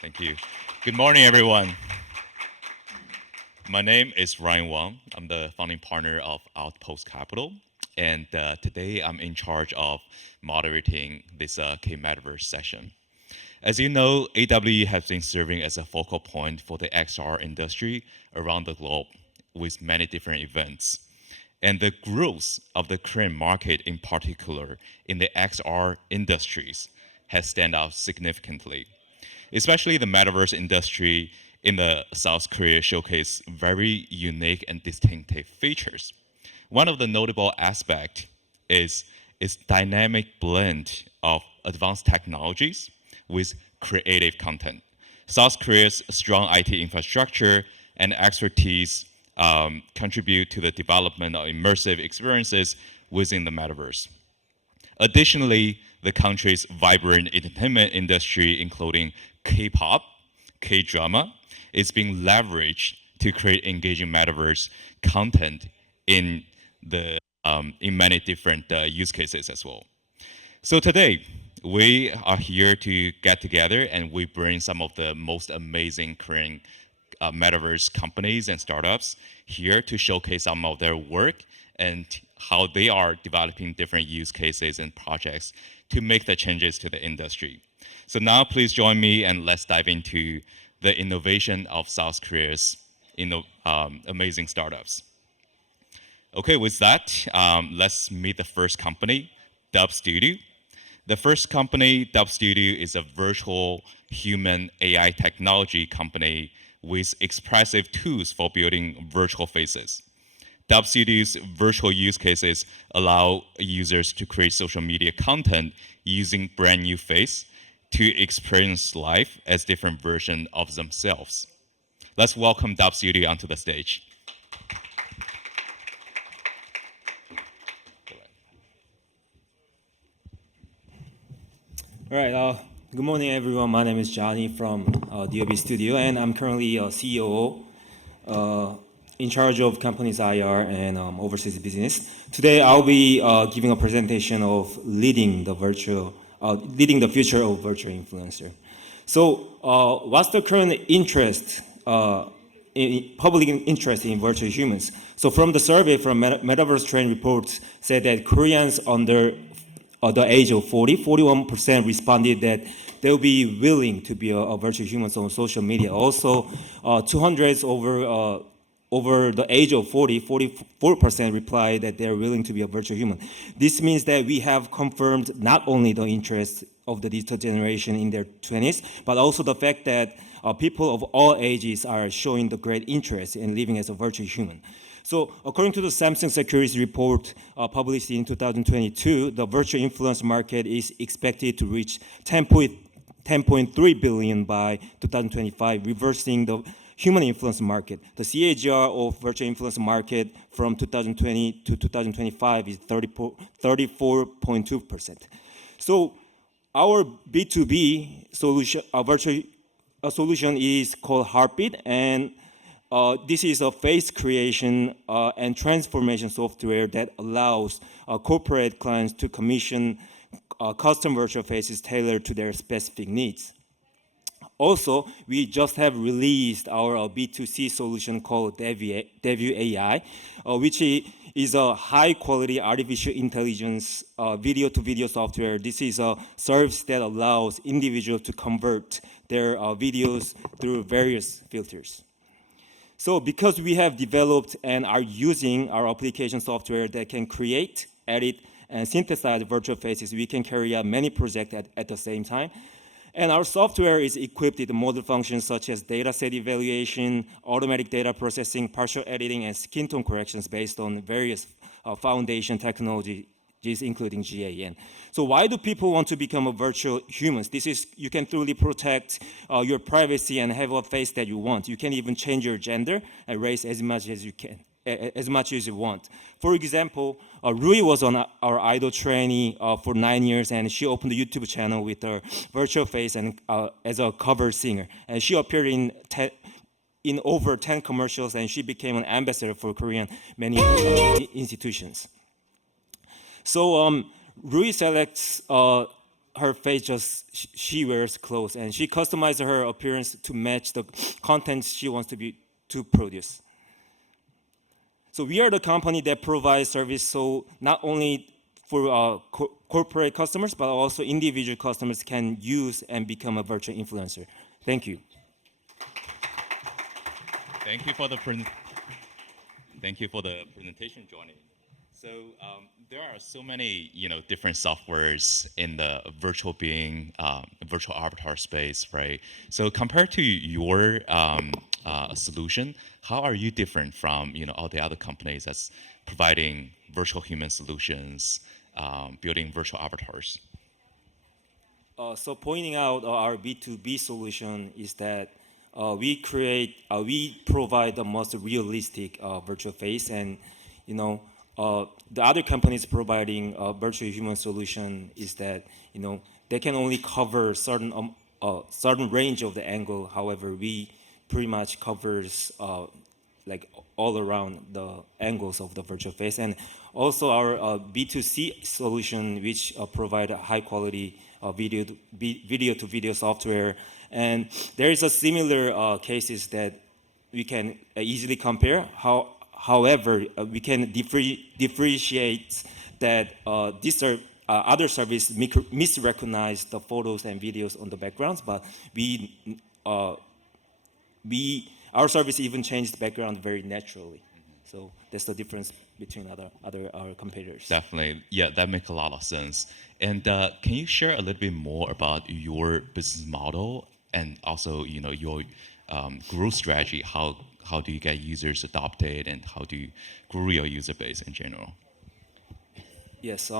Thank you. Good morning, everyone. My name is Wang. I'm the founding partner of Outpost Capital. And today I'm in charge of moderating this K-Metaverse session. As you know, AWE has been serving as a focal point for the XR industry around the globe with many different events. And the growth of the Korean market in particular in the XR industries has stand out significantly. Especially the metaverse industry in the South Korea showcase very unique and distinctive features. One of the notable aspects is its dynamic blend of advanced technologies with creative content. South Korea's strong IT infrastructure and expertise contribute to the development of immersive experiences within the metaverse. Additionally, the country's vibrant entertainment industry, including K-pop, K-drama, is being leveraged to create engaging metaverse content in many different use cases as well. So today, we are here to get together and we bring some of the most amazing Korean metaverse companies and startups here to showcase some of their work and how they are developing different use cases and projects to make the changes to the industry. So now please join me and let's dive into the innovation of South Korea's amazing startups. Okay, with that, let's meet the first company, dobstudio. The first company, dobstudio, is a virtual human AI technology company with expressive tools for building virtual faces. dobstudio's virtual use cases allow users to create social media content using brand new face to experience life as different versions of themselves. Let's welcome dobstudio onto the stage. All right. Good morning, everyone. My name is Johnny from DOB Studio, and I'm currently a CEO in charge of company's IR and overseas business. Today, I'll be giving a presentation of leading the future of virtual influencer. So, what's the current interest? Public interest in virtual humans. So from the survey from Metaverse Trend Reports said that Koreans under the age of 41% responded that they'll be willing to be a virtual human on social media. Also, 200s over the age of 44% replied that they're willing to be a virtual human. This means that we have confirmed not only the interest of the digital generation in their 20s, but also the fact that people of all ages are showing the great interest in living as a virtual human. So according to the Samsung Securities report published in 2022, the virtual influence market is expected to reach 10.3 billion by 2025, reversing the human influence market. The CAGR of virtual influence market from 2020 to 2025 is 34.2%. So our B2B solution, virtual solution is called Heartbeat, and this is a face creation and transformation software that allows corporate clients to commission custom virtual faces tailored to their specific needs. Also, we just have released our B2C solution called Devue AI, which is a high-quality artificial intelligence video-to-video software. This is a service that allows individuals to convert their videos through various filters. So because we have developed and are using our application software that can create, edit, and synthesize virtual faces, we can carry out many projects at the same time. And our software is equipped with model functions such as data set evaluation, automatic data processing, partial editing, and skin tone corrections based on various foundation technologies, including GAN. So why do people want to become a virtual humans? This is, you can truly protect your privacy and have a face that you want. You can even change your gender and race as much as you can, as much as you want. For example, Rui was on our idol trainee for 9 years, and she opened a YouTube channel with her virtual face and as a cover singer. And she appeared in over 10 commercials, and she became an ambassador for Korean many institutions. So Rui selects her face just she wears clothes, and she customized her appearance to match the content she wants to produce. So we are the company that provides service, so not only for corporate customers, but also individual customers can use and become a virtual influencer. Thank you. Thank you for the presentation, Johnny. So there are so many, different softwares in the virtual being, virtual avatar space, right? So compared to your solution, how are you different from, all the other companies that's providing virtual human solutions, building virtual avatars? So pointing out our B2B solution is that we provide the most realistic virtual face, and the other companies providing a virtual human solution is that they can only cover certain range of the angle. However, we pretty much covers like all around the angles of the virtual face, and also our B2C solution, which provide a high quality video to video software, and there is a similar cases that we can easily compare. However, we can differentiate that this other service misrecognize the photos and videos on the backgrounds, but our service even changed the background very naturally. So that's the difference between our competitors. Definitely, yeah, that makes a lot of sense. And can you share a little bit more about your business model and also, your growth strategy? How do you get users adopted, and how do you grow your user base in general? Yes.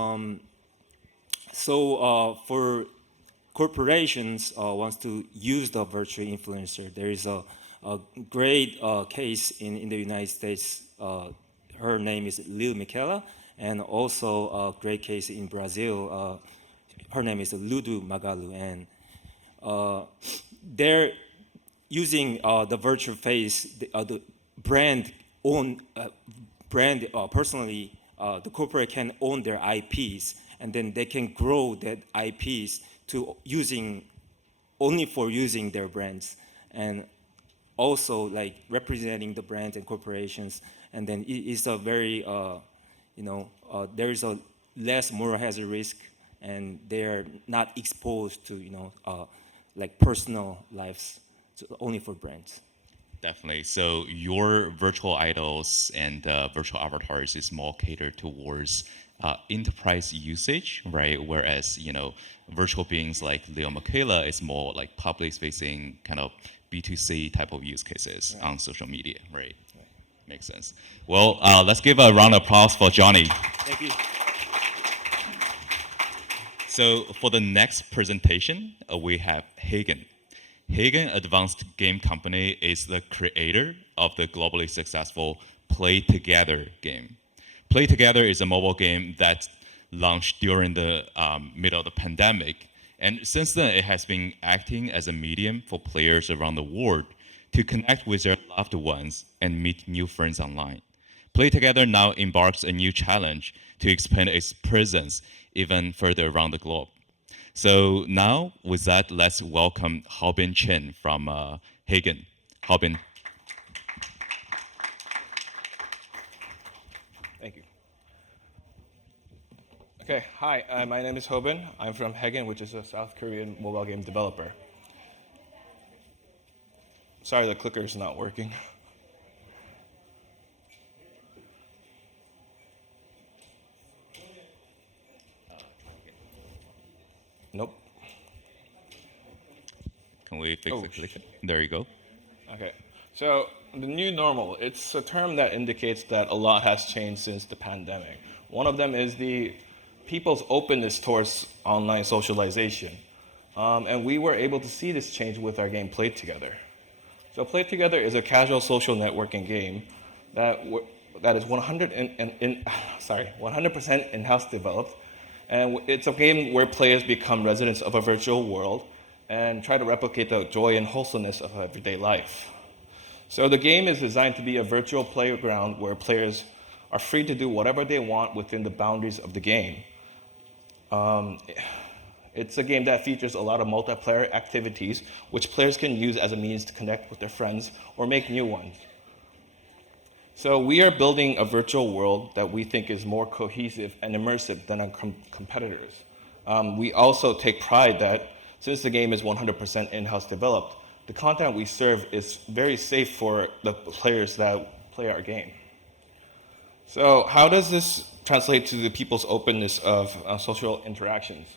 So for corporations wants to use the virtual influencer, there is a great case in the United States. Her name is Lil Miquela, and also a great case in Brazil. Her name is Ludo Magalu, and they're using the virtual face. The brand personally. The corporate can own their IPs, and then they can grow that IPs to using their brands, and also like representing the brands and corporations. And then it's a very there is a less moral hazard risk, and they're not exposed to like personal lives, so only for brands. Definitely. So your virtual idols and virtual avatars is more catered towards enterprise usage, right? Whereas virtual beings like Leo Michaela is more like public-facing kind of B2C type of use cases on social media, right? Makes sense. Well, let's give a round of applause for Johnny. Thank you. So for the next presentation, we have HAEGIN. HAEGIN Advanced Game Company is the creator of the globally successful Play Together game. Play Together is a mobile game that launched during the middle of the pandemic. And since then, it has been acting as a medium for players around the world to connect with their loved ones and meet new friends online. Play Together now embarks a new challenge to expand its presence even further around the globe. So now, with that, let's welcome Hobin Chen from HAEGIN. Hobin. Thank you. Okay, hi, my name is Hobin. I'm from HAEGIN, which is a South Korean mobile game developer. Sorry, the clicker is not working. Nope. Can we fix the clicker? There you go. Okay, so the new normal, it's a term that indicates that a lot has changed since the pandemic. One of them is the people's openness towards online socialization. And we were able to see this change with our game Play Together. So Play Together is a casual social networking game that is 100% in-house developed. And it's a game where players become residents of a virtual world and try to replicate the joy and wholesomeness of everyday life. So the game is designed to be a virtual playground where players are free to do whatever they want within the boundaries of the game. It's a game that features a lot of multiplayer activities, which players can use as a means to connect with their friends or make new ones. So we are building a virtual world that we think is more cohesive and immersive than our competitors. We also take pride that since the game is 100% in-house developed, the content we serve is very safe for the players that play our game. So how does this translate to the people's openness of social interactions?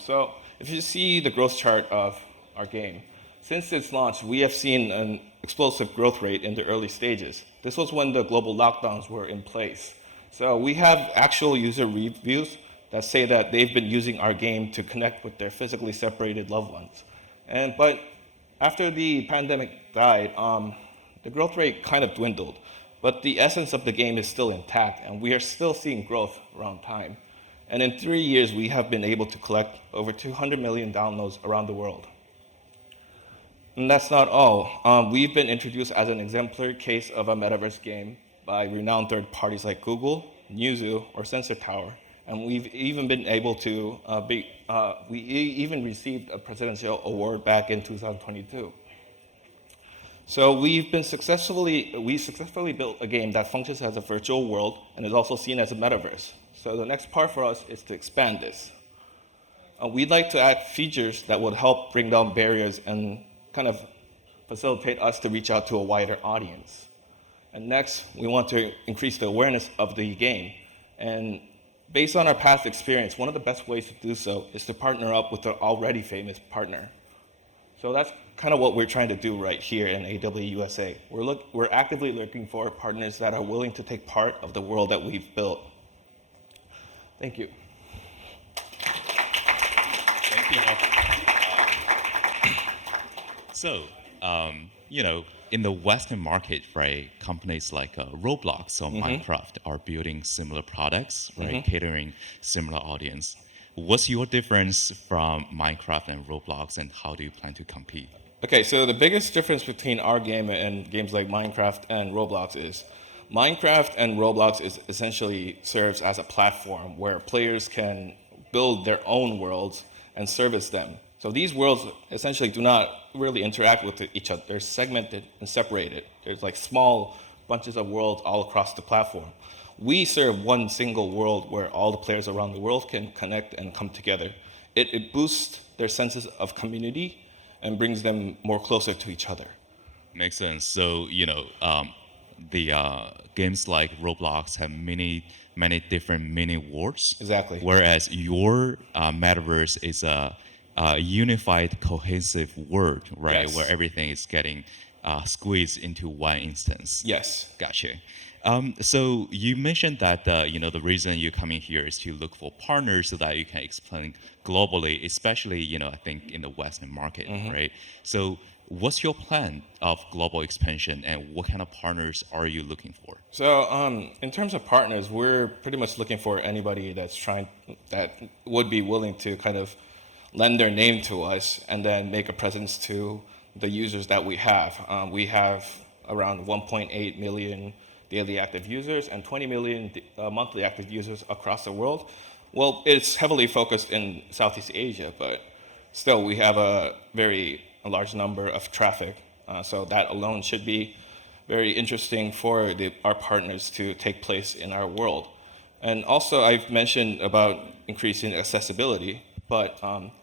So if you see the growth chart of our game, since its launch, we have seen an explosive growth rate in the early stages. This was when the global lockdowns were in place. So we have actual user reviews that say that they've been using our game to connect with their physically separated loved ones. But after the pandemic died, the growth rate kind of dwindled. But the essence of the game is still intact, and we are still seeing growth around time. And in 3 years, we have been able to collect over 200 million downloads around the world. And that's not all. We've been introduced as an exemplary case of a metaverse game by renowned third parties like Google, Newzoo, or Sensor Tower. And we've even been able to we even received a presidential award back in 2022. So we successfully built a game that functions as a virtual world and is also seen as a metaverse. So the next part for us is to expand this. We'd like to add features that would help bring down barriers and kind of facilitate us to reach out to a wider audience. And next, we want to increase the awareness of the game. And based on our past experience, one of the best ways to do so is to partner up with an already famous partner. So that's kind of what we're trying to do right here in AW USA. We're actively looking for partners that are willing to take part of the world that we've built. Thank you. Thank you, Hobin. So, in the Western market, right, companies like Roblox or Minecraft are building similar products, right, catering similar audience. What's your difference from Minecraft and Roblox, and how do you plan to compete? Okay, so the biggest difference between our game and games like Minecraft and Roblox is Minecraft and Roblox essentially serves as a platform where players can build their own worlds and service them. So these worlds essentially do not really interact with each other. They're segmented and separated. There's like small bunches of worlds all across the platform. We serve one single world where all the players around the world can connect and come together. It boosts their senses of community and brings them more closer to each other. Makes sense. So, the games like Roblox have many different mini worlds. Exactly. Whereas your metaverse is a unified, cohesive world, right? Yes. Where everything is getting squeezed into one instance. Yes. Gotcha. So you mentioned that the reason you're coming here is to look for partners so that you can explain globally, especially I think in the Western market, right? So what's your plan of global expansion, and what kind of partners are you looking for? So in terms of partners, we're pretty much looking for anybody that would be willing to kind of lend their name to us and then make a presence to the users that we have. We have around 1.8 million daily active users and 20 million monthly active users across the world. Well, it's heavily focused in Southeast Asia, but still we have a very large number of traffic. So that alone should be very interesting for our partners to take place in our world. And also I've mentioned about increasing accessibility, but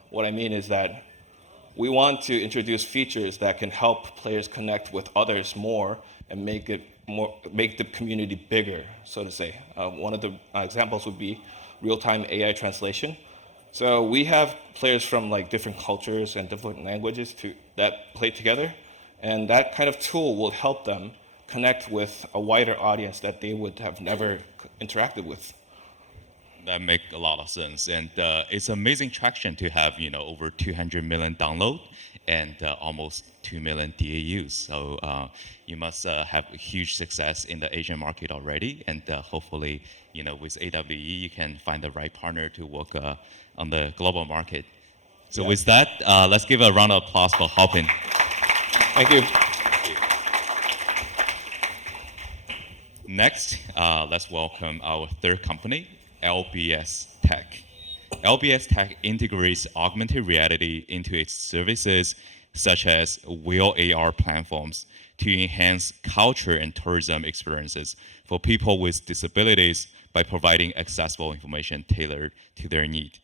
what I mean is that we want to introduce features that can help players connect with others more and make the community bigger, so to say. One of the examples would be real-time AI translation. So we have players from like different cultures and different languages that play together, and that kind of tool will help them connect with a wider audience that they would have never interacted with. That makes a lot of sense, and it's amazing traction to have over 200 million download and almost 2 million DAUs. So you must have huge success in the Asian market already, and hopefully with AWE you can find the right partner to work on the global market. So with that, let's give a round of applause for Hobin. Thank you. Next, let's welcome our third company, LBS Tech. LBS Tech integrates augmented reality into its services, such as Wheel AR platforms, to enhance culture and tourism experiences for people with disabilities by providing accessible information tailored to their need.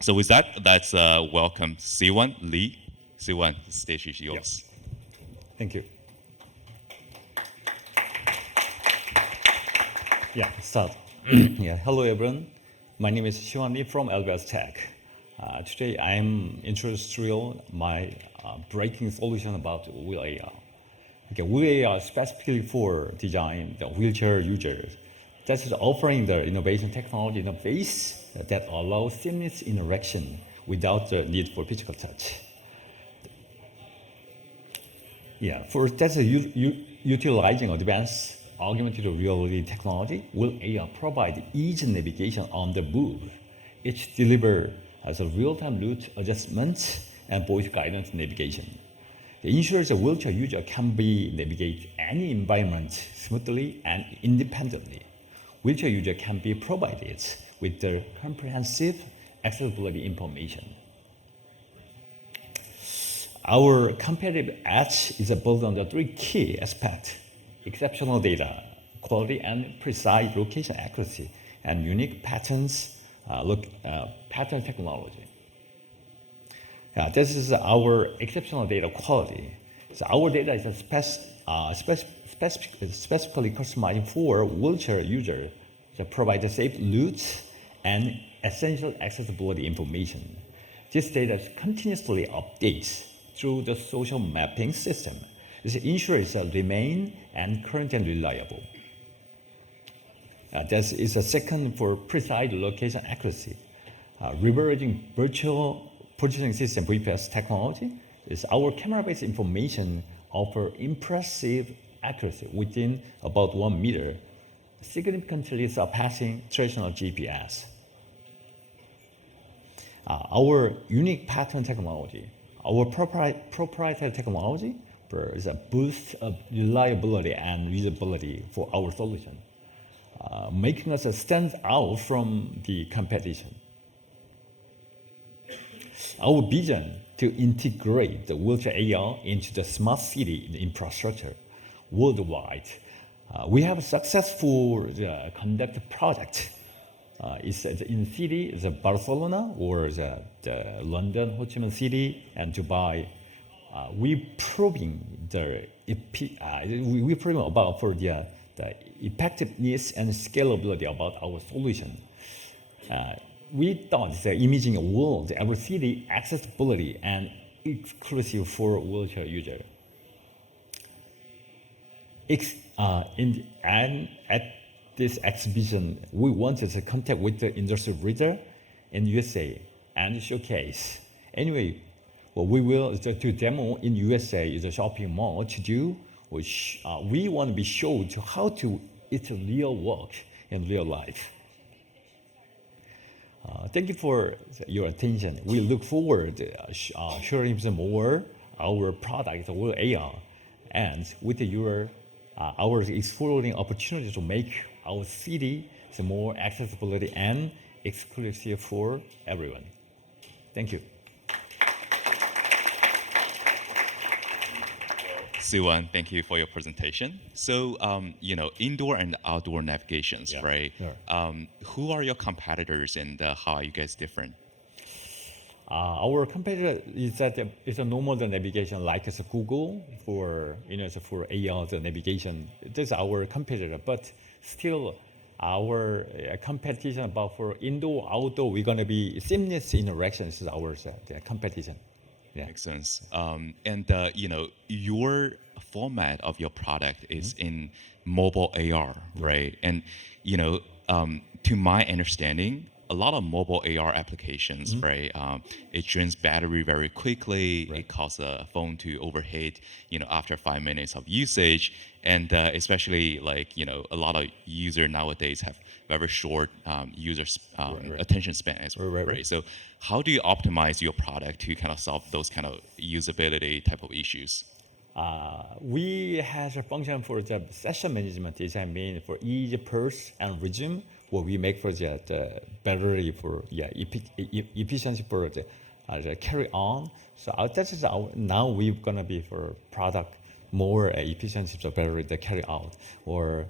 So with that, let's welcome Siwan Lee. Siwan, the stage is yours. Thank you. Yeah, start. Yeah, hello everyone. My name is Siwan Lee from LBS Tech. Today I'm introducing my breaking solution about Wheel AR. Okay, Wheel AR specifically for design the wheelchair users. That is offering the innovation technology in a base that allows seamless interaction without the need for physical touch. Yeah, for that's utilizing advanced augmented reality technology, Wheel AR provide easy navigation on the move. It delivers as a real-time route adjustment and voice guidance navigation. It ensures a wheelchair user can navigate any environment smoothly and independently. Wheelchair user can be provided with the comprehensive accessibility information. Our competitive edge is built on the three key aspects: exceptional data quality and precise location accuracy, and unique patterns, pattern technology. This is our exceptional data quality. So our data is specifically customized for wheelchair users to provide safe routes and essential accessibility information. This data continuously updates through the social mapping system. This ensures it remain and current and reliable. This is a second for precise location accuracy. Leveraging virtual positioning system VPS technology, is our camera-based information offer impressive accuracy within about 1 meter, significantly surpassing traditional GPS. Our unique pattern technology, our proprietary technology is a boost of reliability and usability for our solution, making us stand out from the competition. Our vision to integrate the wheelchair AR into the smart city infrastructure worldwide. We have a successful conduct project. It's in city, it's Barcelona or the London, Ho Chi Minh City, and Dubai. We proving about for the effectiveness and scalability about our solution. We thought the imaging a world, every city accessibility and exclusive for wheelchair user. And at this exhibition, we wanted to contact with the industry leader in USA and showcase. Anyway, what we will to demo in USA is a shopping mall to do, which we want to be showed to how to it's real work in real life. Thank you for your attention. We look forward to sharing some more our product with AR, and with our exploring opportunity to make our city more accessibility and exclusive for everyone. Thank you. Siwan, thank you for your presentation. So, indoor and outdoor navigations, Yeah, right? sure. Who are your competitors and how are you guys different? Our competitor is that it's a normal navigation like it's Google for for AR navigation. This is our competitor, but still our competition about for indoor outdoor we're gonna be seamless interactions is our competition. Yeah. Makes sense. And your format of your product is in mobile AR, right? And to my understanding, a lot of mobile AR applications, right? It drains battery very quickly. Right. It causes a phone to overheat, after 5 minutes of usage. And especially a lot of users nowadays have very short attention span as well, Right. So how do you optimize your product to kind of solve those kind of usability type of issues? We have a function for the session management. For each pulse and resume, what we make for the battery for efficiency for the carry on. So that is our, now we're gonna be for product more efficiency of the battery the carry out. Or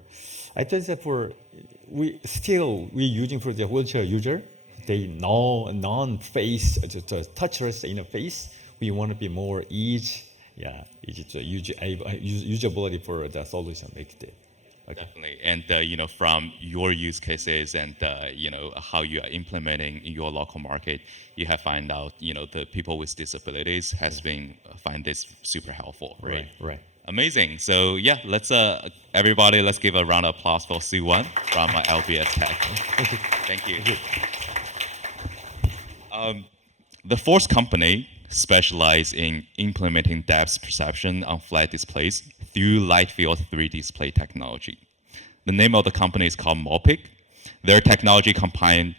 I think that for we using for the wheelchair user, they know non-face just touchless interface. We want to be more easy to usability for the solution make it. Okay. Definitely, and from your use cases and how you are implementing in your local market, you have found out the people with disabilities has been find this super helpful, right? Right. Amazing. So yeah, let's everybody, let's give a round of applause for Siwan from LBS Tech. Thank you. The fourth company specializes in implementing depth perception on flat displays through light field 3D display technology. The name of the company is called MOPIC. Their technology combines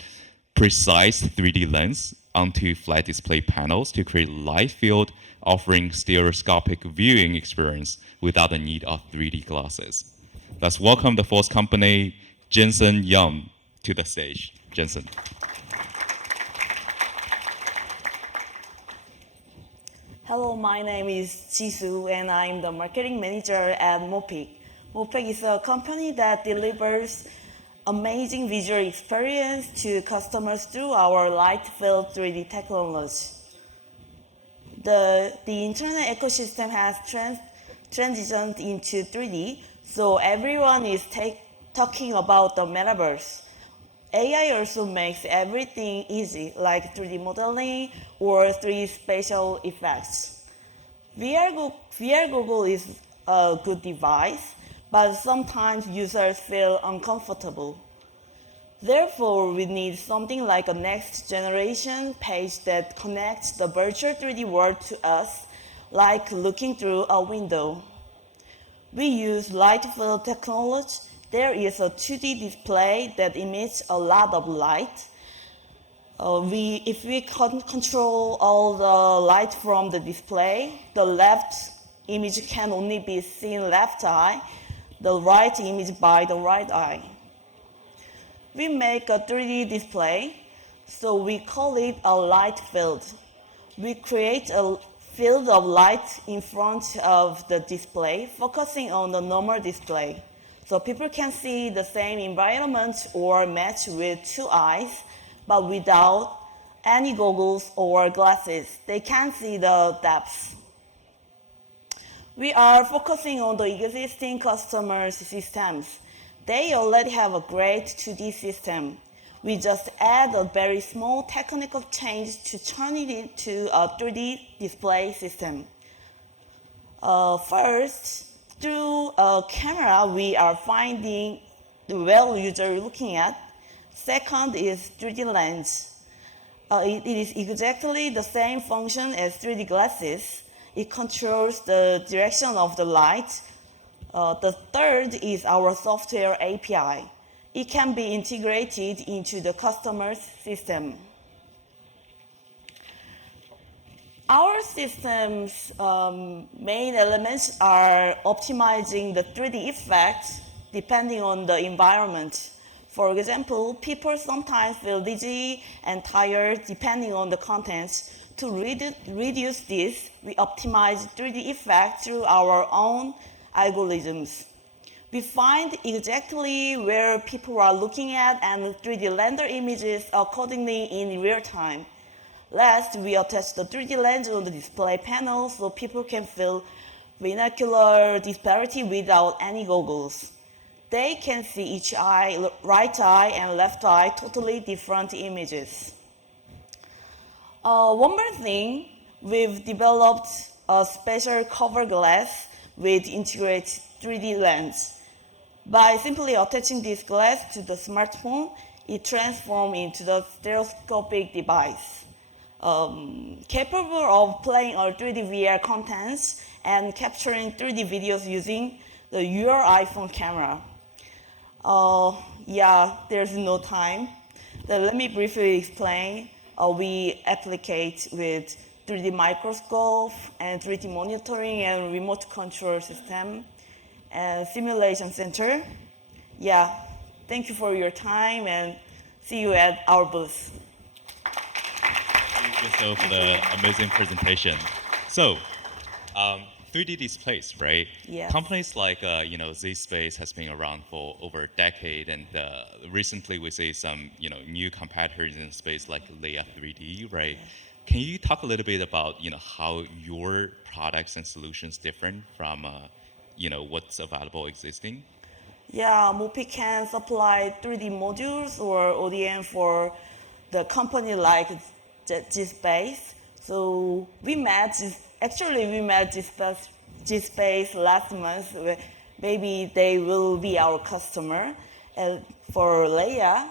precise 3D lens onto flat display panels to create light field, offering stereoscopic viewing experience without the need of 3D glasses. Let's welcome the fourth company, Jung, to the stage. Jensen. Hello, my name is Jeesoo, and I'm the marketing manager at MOPIC. MOPIC is a company that delivers amazing visual experience to customers through our light field 3D technology. The internet ecosystem has transitioned into 3D, so everyone is talking about the Metaverse. AI also makes everything easy, like 3D modeling or 3D spatial effects. VR Google is a good device, but sometimes users feel uncomfortable. Therefore, we need something like a next generation page that connects the virtual 3D world to us, like looking through a window. We use light field technology. There is a 2D display that emits a lot of light. If we control all the light from the display, the left image can only be seen left eye, the right image by the right eye. We make a 3D display, so we call it a light field. We create a field of light in front of the display, focusing on the normal display. So people can see the same environment or match with two eyes, but without any goggles or glasses. They can see the depth. We are focusing on the existing customers' systems. They already have a great 2D system. We just add a very small technical change to turn it into a 3D display system. First, through a camera, we are finding the well user looking at. Second is 3D lens. It is exactly the same function as 3D glasses. It controls the direction of the light. The third is our software API. It can be integrated into the customer's system. Our system's main elements are optimizing the 3D effect depending on the environment. For example, people sometimes feel dizzy and tired depending on the contents. To reduce this, we optimize 3D effect through our own algorithms. We find exactly where people are looking at and 3D render images accordingly in real time. Last, we attach the 3D lens on the display panel so people can feel binocular disparity without any goggles. They can see each eye, right eye and left eye, totally different images. One more thing, we've developed a special cover glass with integrated 3D lens. By simply attaching this glass to the smartphone, it transforms into the stereoscopic device, capable of playing our 3D VR contents and capturing 3D videos using your iPhone camera. There's no time. Let me briefly explain. We applicate with 3D microscope and 3D monitoring and remote control system and simulation center. Thank you for your time and see you at our booth. Thank you so for the amazing presentation. So, 3D displays, right? Yes. Companies like Z-Space has been around for over a decade, and recently we see some new competitors in the space like Leia 3D, right? Can you talk a little bit about how your products and solutions different from what's available existing? Yeah, MOPIC can supply 3D modules or ODM for the company like G-Space. So we met G-Space last month. Maybe they will be our customer. And for Leia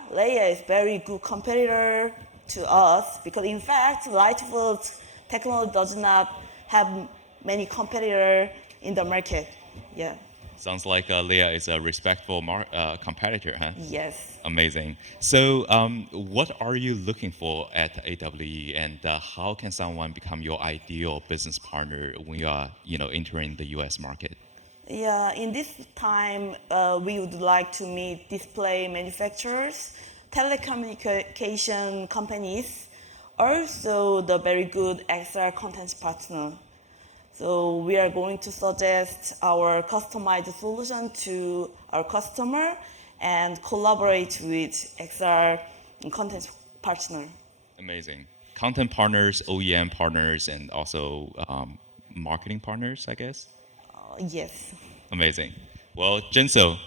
is very good competitor to us because in fact, Lightfoot technology does not have many competitors in the market. Yeah. Sounds like Leia is a respectful competitor, huh? Yes. Amazing. So, what are you looking for at AWE, and how can someone become your ideal business partner when you are, entering the U.S. market? Yeah, in this time, we would like to meet display manufacturers, telecommunication companies, also the very good XR content partner. So we are going to suggest our customized solution to our customer and collaborate with XR content partner. Amazing. Content partners, OEM partners, and also marketing partners, I guess? Yes. Amazing. Well, Jinsoo,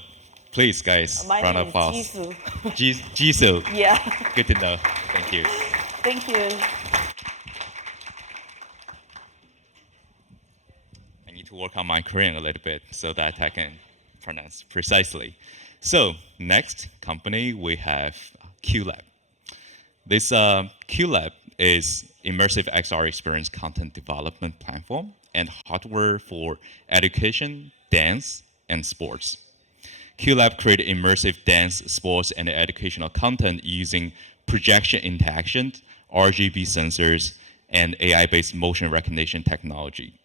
please, guys, My round name of is applause. Jeesoo. Jiso. Yeah. Good to know. Thank you. Thank you. I need to work on my Korean a little bit so that I can pronounce precisely. So, next company we have Qlab. This Qlab is immersive XR experience content development platform and hardware for education, dance, and sports. Qlab create immersive dance, sports, and educational content using projection interaction, RGB sensors, and AI-based motion recognition technology.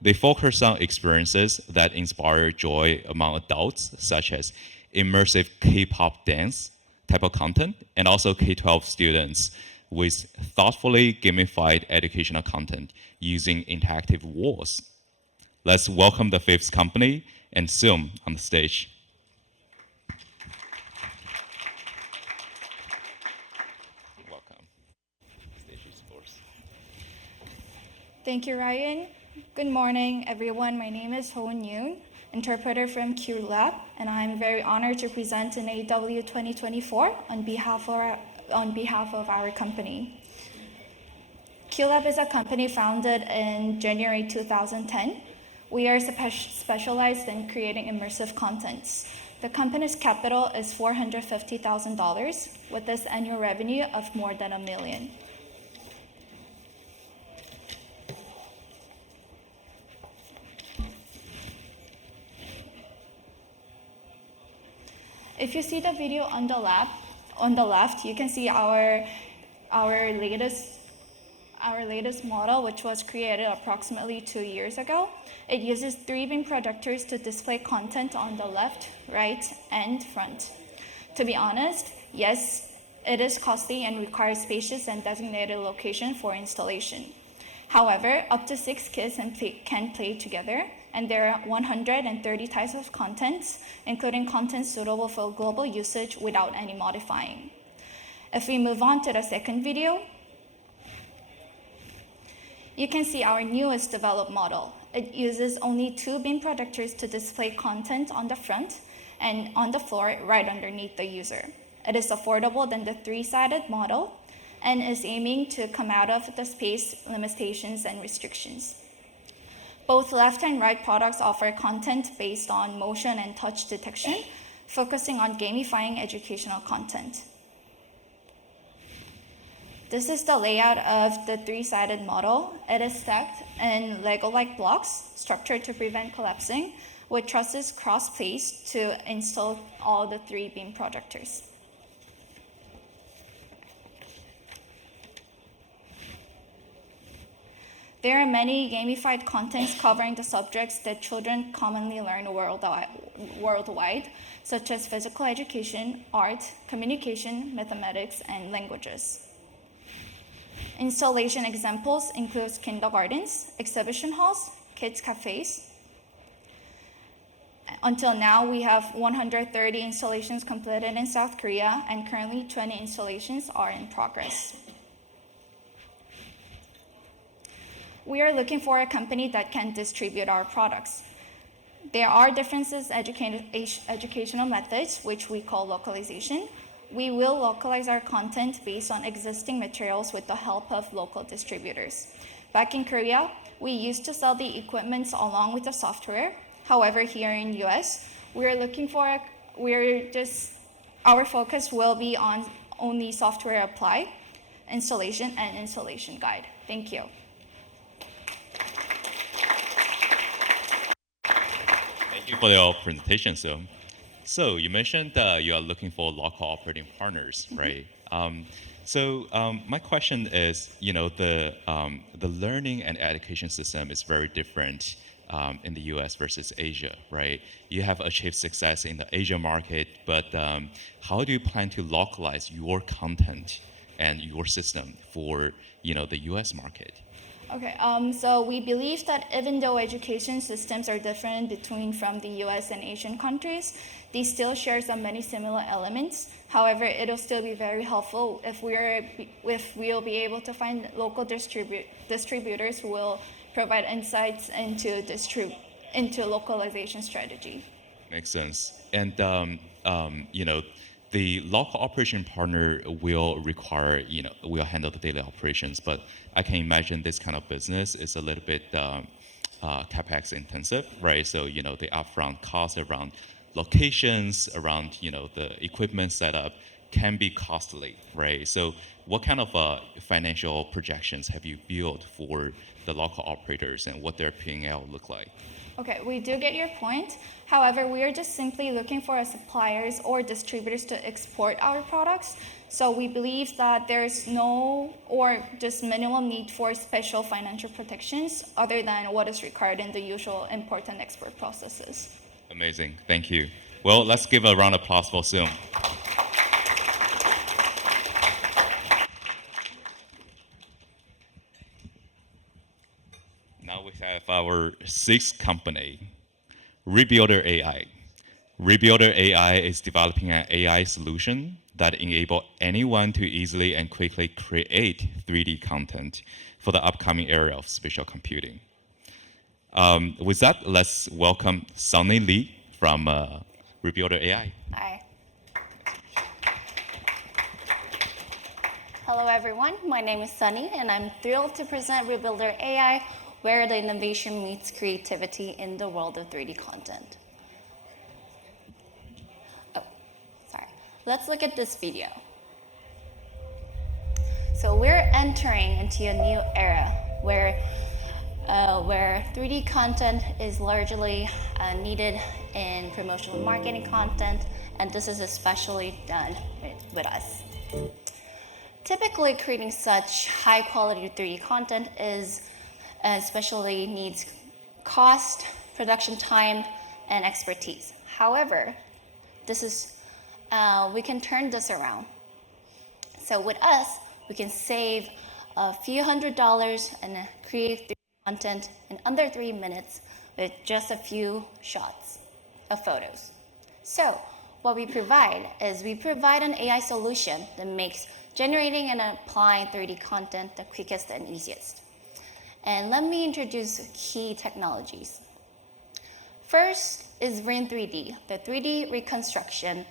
They focus on experiences that inspire joy among adults, such as immersive K-pop dance type of content, and also K-12 students with thoughtfully gamified educational content using interactive walls. Let's welcome the fifth company and Zoom on the stage. Welcome. Stage is yours. Thank you, Ryan. Good morning, everyone. My name is Hoon Yoon, interpreter from Qlab, and I'm very honored to present in AW 2024 on behalf of our company. Qlab is a company founded in January 2010. We are specialized in creating immersive contents. The company's capital is $450,000 with this annual revenue of more than $1 million. If you see the video on the left, you can see our latest model, which was created approximately 2 years ago. It uses 3 beam projectors to display content on the left, right, and front. To be honest, yes, it is costly and requires spacious and designated location for installation. However, up to 6 kids can play together, and there are 130 types of contents, including content suitable for global usage without any modifying. If we move on to the second video, you can see our newest developed model. It uses only 2 beam projectors to display content on the front and on the floor right underneath the user. It is affordable than the 3-sided model and is aiming to come out of the space limitations and restrictions. Both left and right products offer content based on motion and touch detection, focusing on gamifying educational content. This is the layout of the 3-sided model. It is stacked in Lego-like blocks, structured to prevent collapsing, with trusses cross-placed to install all the 3 beam projectors. There are many gamified contents covering the subjects that children commonly learn worldwide. worldwide, such as physical education, art, communication, mathematics, and languages. Installation examples include kindergartens, exhibition halls, kids cafes. Until now, we have 130 installations completed in South Korea, and currently 20 installations are in progress. We are looking for a company that can distribute our products. There are differences in educational methods, which we call localization. We will localize our content based on existing materials with the help of local distributors. Back in Korea, we used to sell the equipment along with the software. However, here in US, our focus will be on only software apply, installation, and installation guide. Thank you. Thank you for your presentation, So you mentioned you are looking for local operating partners, right? My question is, the learning and education system is very different in the US versus Asia, right? You have achieved success in the Asia market, but how do you plan to localize your content and your system for, the US market? Okay, so we believe that even though education systems are different from the US and Asian countries, they still share many similar elements. However, it'll still be very helpful if we'll be able to find local distributors who will provide insights into localization strategy. Makes sense. And the local operation partner will require, will handle the daily operations, but I can imagine this kind of business is a little bit capex intensive, right? So, the upfront costs around locations, around, the equipment setup can be costly, right? So what kind of financial projections have you built for the local operators and what their P&L look like? Okay, we do get your point. However, we are just simply looking for suppliers or distributors to export our products. So we believe that there's no or just minimum need for special financial protections other than what is required in the usual import and export processes. Amazing, thank you. Well, let's give a round of applause for Zoom. Now we have our sixth company, Rebuilder AI. Rebuilder AI is developing an AI solution that enables anyone to easily and quickly create 3D content for the upcoming era of spatial computing. With that, let's welcome Seok Lee from Rebuilder AI. Hi. Hello, everyone. My name is Sunny, and I'm thrilled to present Rebuilder AI, where the innovation meets creativity in the world of 3D content. Oh, sorry. Let's look at this video. So we're entering into a new era where 3D content is largely needed in promotional marketing content, and this is especially done with us. Typically, creating such high-quality 3D content especially needs cost, production time, and expertise. However, we can turn this around. So with us, we can save a few $100s and create 3D content in under 3 minutes with just a few shots of photos. So what we provide is an AI solution that makes generating and applying 3D content the quickest and easiest. And let me introduce key technologies. First is Rin3D, the 3D reconstruction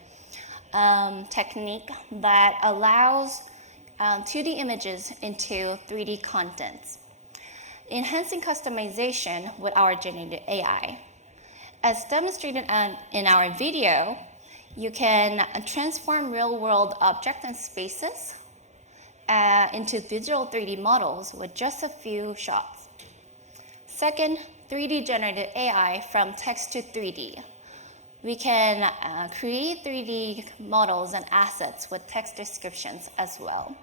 technique that allows 2D images into 3D contents, enhancing customization with our generative AI. As demonstrated in our video, you can transform real-world objects and spaces into digital 3D models with just a few shots. Second, 3D generative AI from text to 3D. We can create 3D models and assets with text descriptions as well.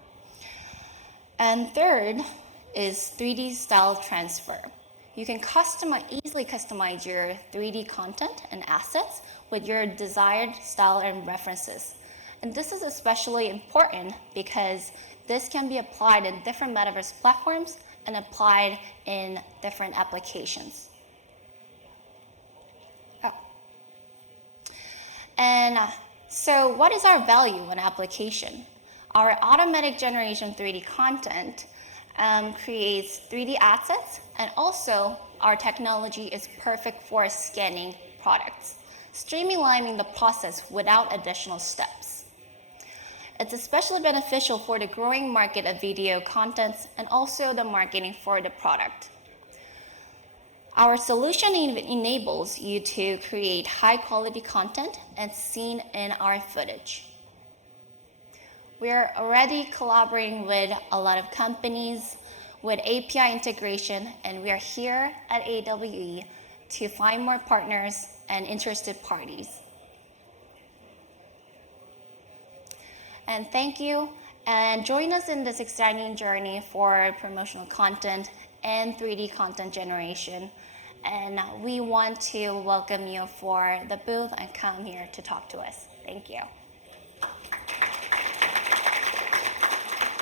And third is 3D style transfer. You can easily customize your 3D content and assets with your desired style and references. And this is especially important because this can be applied in different Metaverse platforms and applied in different applications. And so what is our value in application? Our automatic generation 3D content creates 3D assets, and also our technology is perfect for scanning products, streamlining the process without additional steps. It's especially beneficial for the growing market of video contents and also the marketing for the product. Our solution enables you to create high quality content as seen in our footage. We're already collaborating with a lot of companies with API integration, and we are here at AWE to find more partners and interested parties. And thank you, and join us in this exciting journey for promotional content and 3D content generation. And we want to welcome you for the booth and come here to talk to us. Thank you.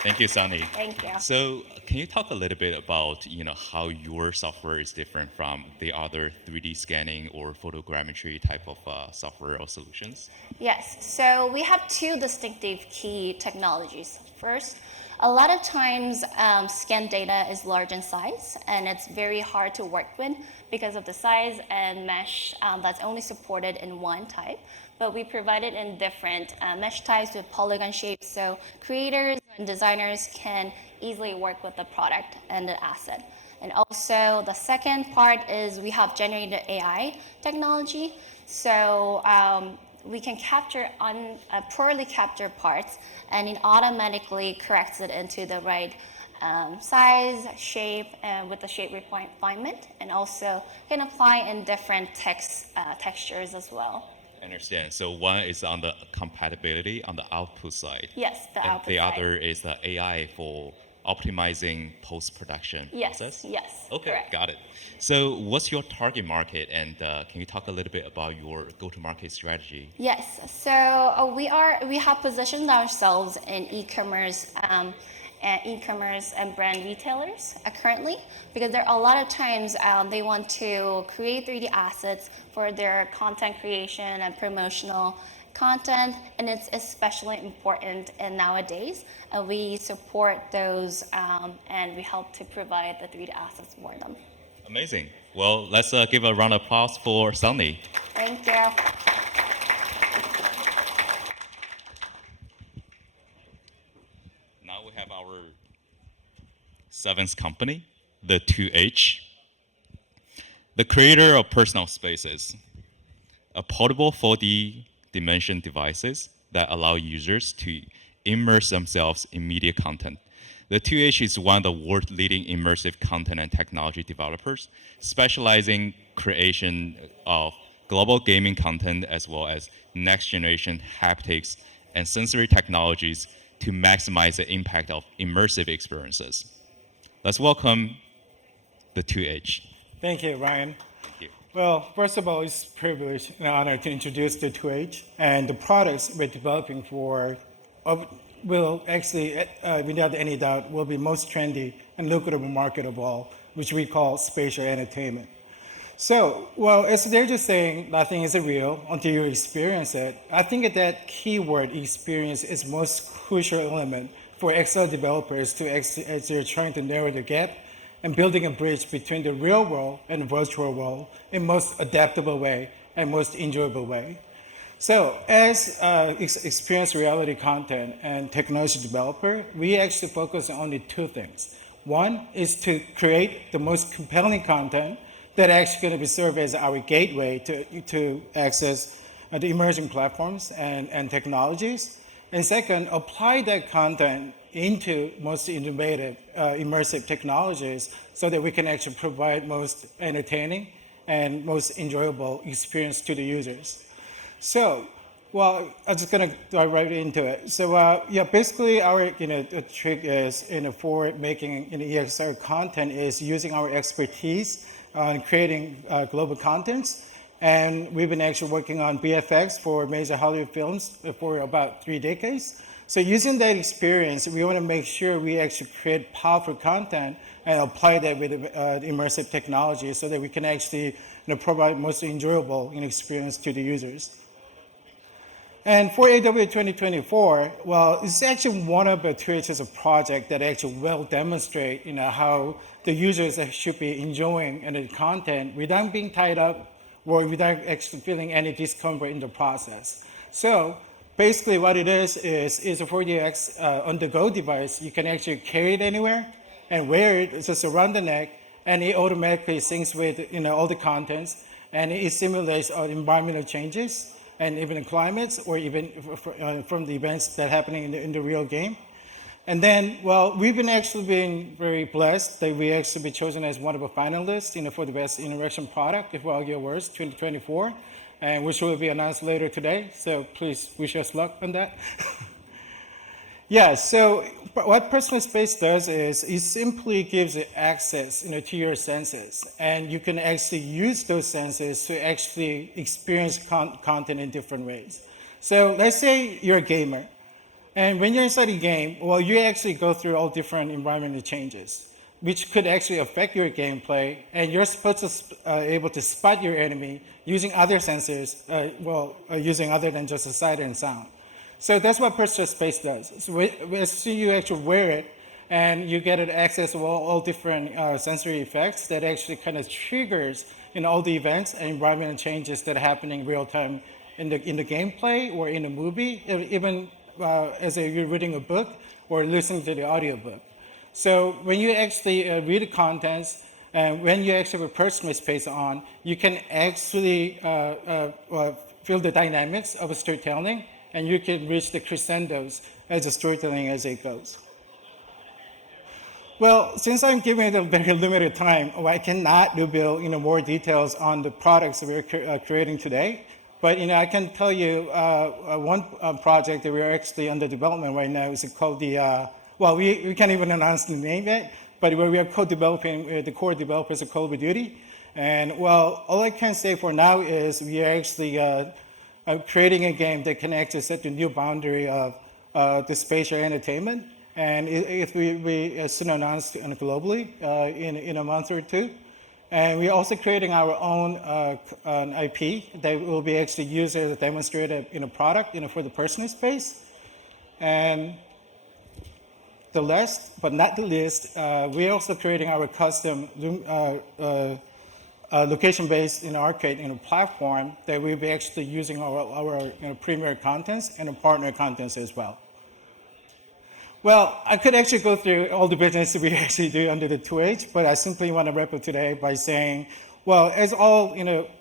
Thank you, Sunny. Thank you. So can you talk a little bit about how your software is different from the other 3D scanning or photogrammetry type of software or solutions? Yes, so we have two distinctive key technologies. First, a lot of times scan data is large in size and it's very hard to work with because of the size and mesh that's only supported in one type. But we provide it in different mesh types with polygon shapes, so creators and designers can easily work with the product and the asset. And also the second part is we have generated AI technology. So we can capture poorly captured parts, and it automatically corrects it into the right size, shape, and with the shape refinement, and also can apply in different textures as well. I understand. So one is on the compatibility on the output side. Yes, the and output the side. other is the AI for optimizing post-production process? Yes, Okay, correct. got it. So what's your target market, and can you talk a little bit about your go-to-market strategy? Yes, so we have positioned ourselves in e-commerce and brand retailers currently, because there are a lot of times they want to create 3D assets for their content creation and promotional content, and it's especially important nowadays. We support those and we help to provide the 3D assets for them. Amazing. Well, let's give a round of applause for Sunny. Thank you. Now we have our seventh company, the 2H, the creator of PersonalSpaces, a portable 4D dimension devices that allow users to immerse themselves in media content. The 2H is one of the world's leading immersive content and technology developers, specializing creation of global gaming content as well as next generation haptics and sensory technologies to maximize the impact of immersive experiences. Let's welcome the 2H. Thank you, Ryan. Thank you. Well, first of all, it's a privilege and honor to introduce the 2H, and the products we're developing will actually, without any doubt, will be most trendy and lucrative market of all, which we call spatial entertainment. So, well, as they're just saying, nothing is real until you experience it. I think that keyword experience is most crucial element for Excel developers to as they're trying to narrow the gap and building a bridge between the real world and the virtual world in most adaptable way and most enjoyable way. So as experienced reality content and technology developer, we actually focus on only two things. One is to create the most compelling content that actually going to be served as our gateway to access the emerging platforms and technologies. And second, apply that content into most innovative, immersive technologies so that we can actually provide most entertaining and most enjoyable experience to the users. So, well, I'm just gonna dive right into it. So, yeah, basically our, the trick is, for making EXR content is using our expertise on creating global contents. And we've been actually working on VFX for major Hollywood films for about 3 decades. So using that experience, we want to make sure we actually create powerful content and apply that with immersive technology so that we can actually provide most enjoyable experience to the users. And for AW 2024, well, it's actually one of the 2H's project that actually will demonstrate how the users should be enjoying the content without being tied up or without actually feeling any discomfort in the process. So basically what it is a 4DX on-the-go device. You can actually carry it anywhere and wear it just around the neck, and it automatically syncs with all the contents, and it simulates environmental changes and even climates, or even from the events that are happening in the real game. And then, well, we've been actually being very blessed that we actually been chosen as one of the finalists for the best interaction product at Wang Awards 2024, and which will be announced later today. So please wish us luck on that. Yeah, so what PersonalSpace does is it simply gives it access to your senses, and you can actually use those senses to actually experience content in different ways. So let's say you're a gamer, and when you're inside a game, well, you actually go through all different environmental changes, which could actually affect your gameplay, and you're supposed to able to spot your enemy using other sensors, using other than just the sight and sound. So that's what PersonalSpace does. So as you actually wear it, and you get access to all different sensory effects that actually kind of triggers all the events and environmental changes that are happening real time in the gameplay or in the movie, even as you're reading a book or listening to the audiobook. So when you actually read the contents, and when you actually have a PersonalSpace on, you can actually feel the dynamics of a storytelling, and you can reach the crescendos as the storytelling as it goes. Well, since I'm giving it a very limited time, I cannot reveal more details on the products that we're creating today. But I can tell you one project that we're actually under development right now is called the, we can't even announce the name yet, but where we are co-developing with the core developers of Call of Duty. And well, all I can say for now is we are actually creating a game that can actually set the new boundary of the spatial entertainment. And it will be soon announced globally in a month or two. And we're also creating our own an IP that will be actually used as a demonstrator product for the PersonalSpace. And the last but not the least, we're also creating our custom location-based arcade platform that we'll be actually using our premier contents and partner contents as well. Well, I could actually go through all the business we actually do under the 2H, but I simply want to wrap up today by saying, well, as all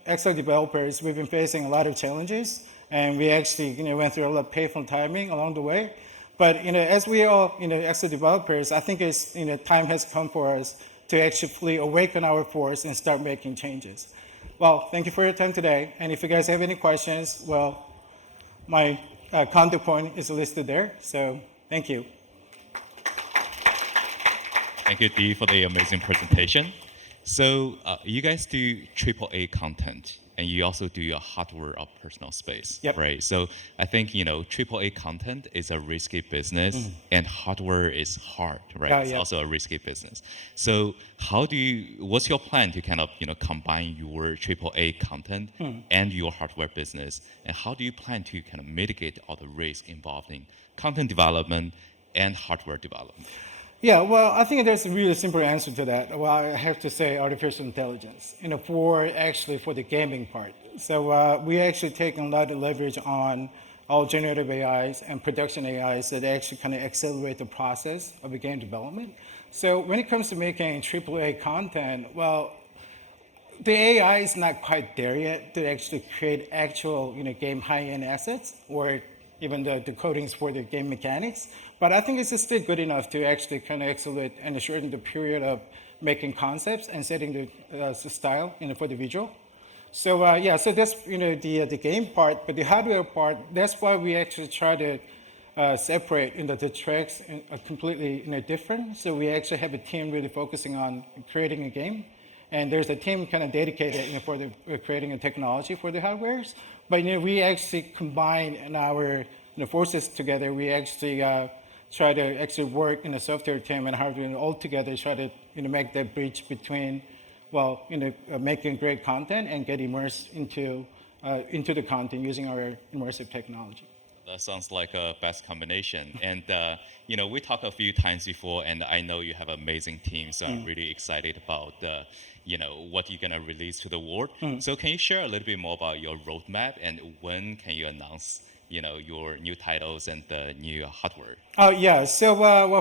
Excel developers, we've been facing a lot of challenges, and we actually went through a lot of painful timing along the way. But as we all Excel developers, I think it's time has come for us to actually awaken our force and start making changes. Well, thank you for your time today, and if you guys have any questions, well, my contact point is listed there. So thank you. Thank you, Dee, for the amazing presentation. So you guys do AAA content, and you also do a hardware of PersonalSpace, Yep. right? So I think AAA content is a risky business, and hardware is hard, right? It's also a risky business. So what's your plan to kind of combine your AAA content and your hardware business, and how do you plan to kind of mitigate all the risk involved in content development and hardware development? Yeah, well, I think there's a really simple answer to that. Well, I have to say artificial intelligence, for the gaming part. So we actually taking a lot of leverage on all generative AIs and production AIs that actually kind of accelerate the process of the game development. So when it comes to making AAA content, well, the AI is not quite there yet to actually create actual game high-end assets or even the codings for the game mechanics. But I think it's still good enough to actually kind of accelerate and shorten the period of making concepts and setting the style for the visual. So so that's the game part, but the hardware part, that's why we actually try to separate the tracks completely different. So we actually have a team really focusing on creating a game, And there's a team kind of dedicated for the creating a technology for the hardwares. But we actually combine in our forces together. We actually try to actually work in a software team and hardware all together, try to make that bridge between, making great content and get immersed into the content using our immersive technology. That sounds like a best combination. And we talked a few times before, and I know you have an amazing team, so I'm really excited about what you're gonna release to the world. So can you share a little bit more about your roadmap and when can you announce your new titles and the new hardware? Oh yeah. So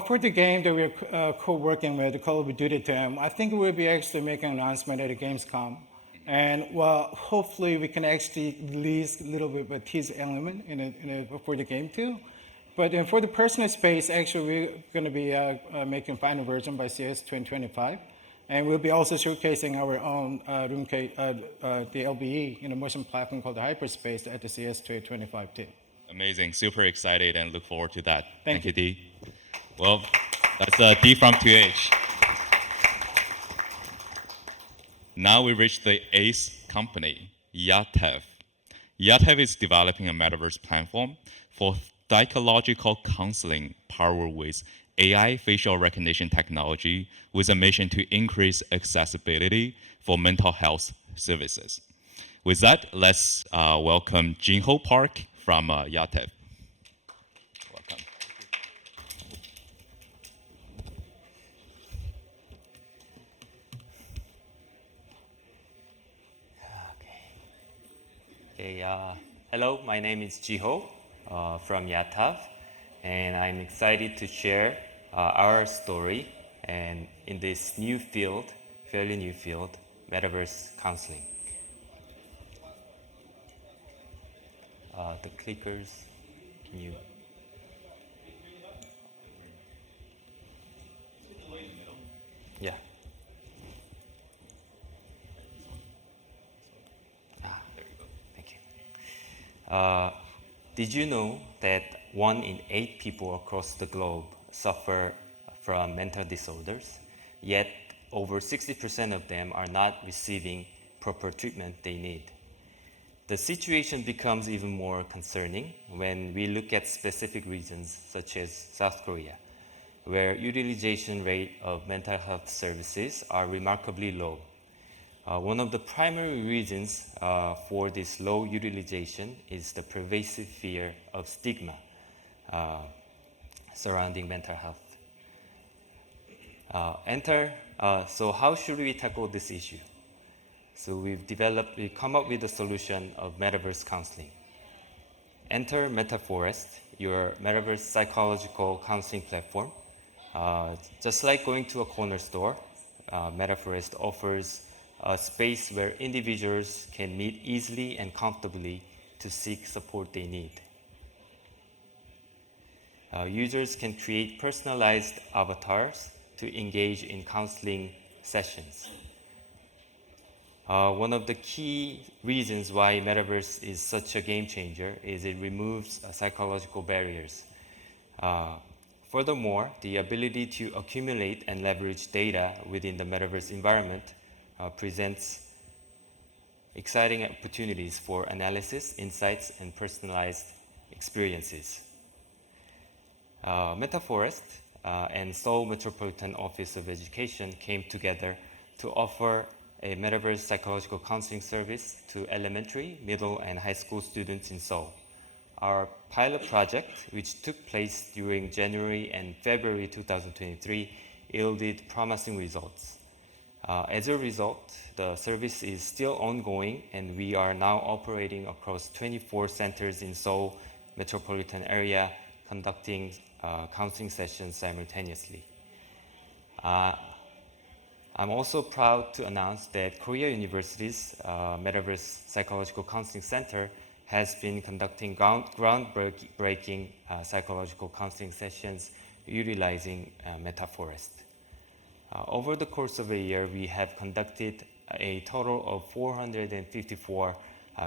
for the game that we're co-working with the Call of Duty team, I think we'll be actually making an announcement at the Gamescom. And hopefully we can actually release a little bit of a teaser element for the game too. But for the PersonalSpace, actually we're going to be making final version by CS 2025, and we'll be also showcasing our own the LBE motion platform called the Hyperspace at the CS 2025 too. Amazing, super excited, and look forward to that. Thank you, D. Well, that's D from 2H. Now we reach the eighth company, YATAV. YATAV is developing a metaverse platform for psychological counseling powered with AI facial recognition technology with a mission to increase accessibility for mental health services. With that, let's welcome Jiho Park from YATAV. Welcome. Hello, my name is Jiho from YATAV, and I'm excited to share our story and in this new field, fairly new field, Metaverse counseling. The clickers, can you? Yeah. Did you know that 1 in 8 people across the globe suffer from mental disorders, yet over 60% of them are not receiving proper treatment they need? The situation becomes even more concerning when we look at specific regions such as South Korea, where utilization rate of mental health services are remarkably low. One of the primary reasons for this low utilization is the pervasive fear of stigma surrounding mental health. So how should we tackle this issue? So we've come up with a solution of Metaverse counseling. Enter MetaForest, your Metaverse psychological counseling platform. Just like going to a corner store, MetaForest offers a space where individuals can meet easily and comfortably to seek support they need. Users can create personalized avatars to engage in counseling sessions. One of the key reasons why Metaverse is such a game changer is it removes psychological barriers. Furthermore, the ability to accumulate and leverage data within the Metaverse environment presents exciting opportunities for analysis, insights, and personalized experiences. MetaForest and Seoul Metropolitan Office of Education came together to offer a Metaverse psychological counseling service to elementary, middle, and high school students in Seoul. Our pilot project, which took place during January and February 2023, yielded promising results. As a result, the service is still ongoing, and we are now operating across 24 centers in Seoul metropolitan area, conducting counseling sessions simultaneously. I'm also proud to announce that Korea University's Metaverse Psychological Counseling Center has been conducting groundbreaking psychological counseling sessions utilizing MetaForest. Over the course of a year, we have conducted a total of 454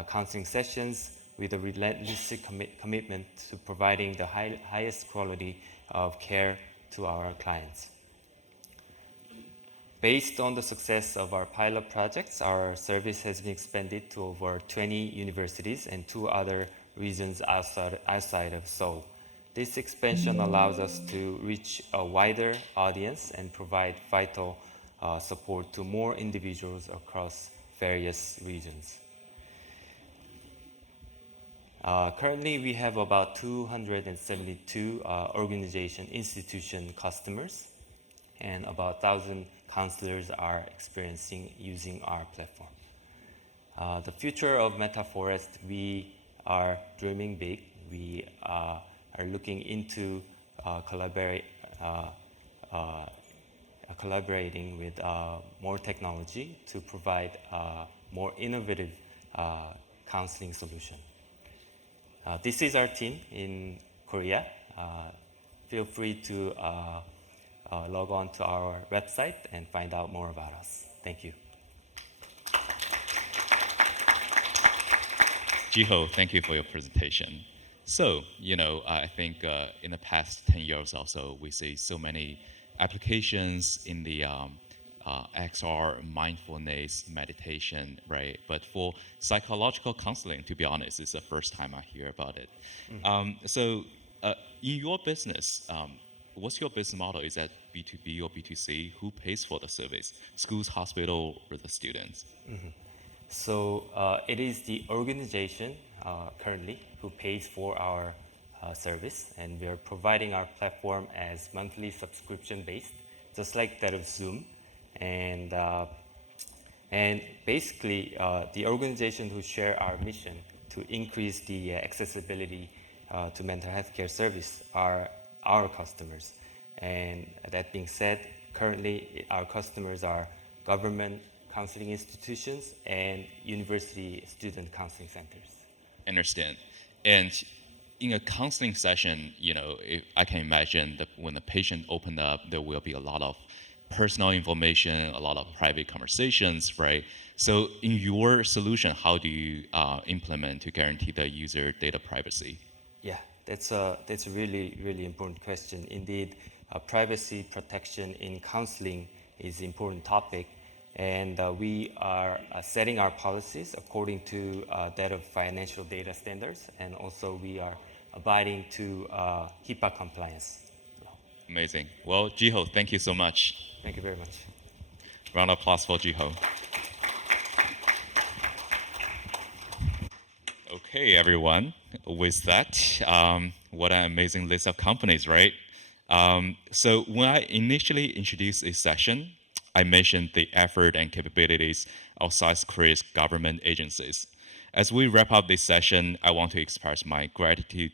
counseling sessions with a relentless commitment to providing the highest quality of care to our clients. Based on the success of our pilot projects, our service has been expanded to over 20 universities and 2 other regions outside of Seoul. This expansion allows us to reach a wider audience and provide vital support to more individuals across various regions. Currently, we have about 272 organization institution customers, and about 1,000 counselors are experiencing using our platform. The future of MetaForest, we are dreaming big. We are looking into collaborating with more technology to provide more innovative counseling solution. This is our team in Korea. Feel free to log on to our website and find out more about us. Thank you. Jiho, thank you for your presentation. So, I think in the past 10 years or so, we see so many applications in the XR, mindfulness, meditation, right? But for psychological counseling, to be honest, it's the first time I hear about it. So in your business, what's your business model? Is that B2B or B2C? Who pays for the service? Schools, hospital, or the students? So it is the organization currently who pays for our service, and we are providing our platform as monthly subscription based, just like that of Zoom. And basically, the organization who share our mission to increase the accessibility to mental health care service are our customers. And that being said, currently our customers are government counseling institutions and university student counseling centers. Understand. And in a counseling session, I can imagine that when the patient opened up, there will be a lot of personal information, a lot of private conversations, right? So in your solution, how do you implement to guarantee the user data privacy? Yeah, that's a really, really important question. Indeed, privacy protection in counseling is an important topic, and we are setting our policies according to that of financial data standards, and also we are abiding to HIPAA compliance. Amazing. Well, Jiho, thank you so much. Thank you very much. Round of applause for Jiho. Okay, everyone. With that, what an amazing list of companies, right? So when I initially introduced this session, I mentioned the effort and capabilities of South Korea's government agencies. As we wrap up this session, I want to express my gratitude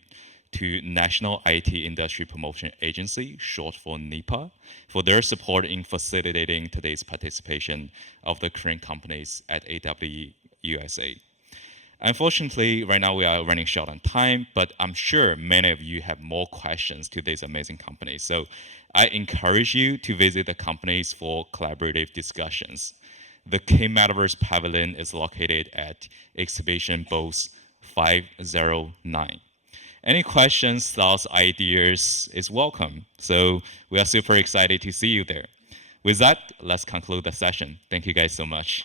to National IT Industry Promotion Agency, short for NIPA, for their support in facilitating today's participation of the Korean companies at AW USA. Unfortunately, right now we are running short on time, but I'm sure many of you have more questions to these amazing companies. So I encourage you to visit the companies for collaborative discussions. The K-Metaverse Pavilion is located at Exhibition Booth 509. Any questions, thoughts, ideas is welcome. So we are super excited to see you there. With that, let's conclude the session. Thank you guys so much.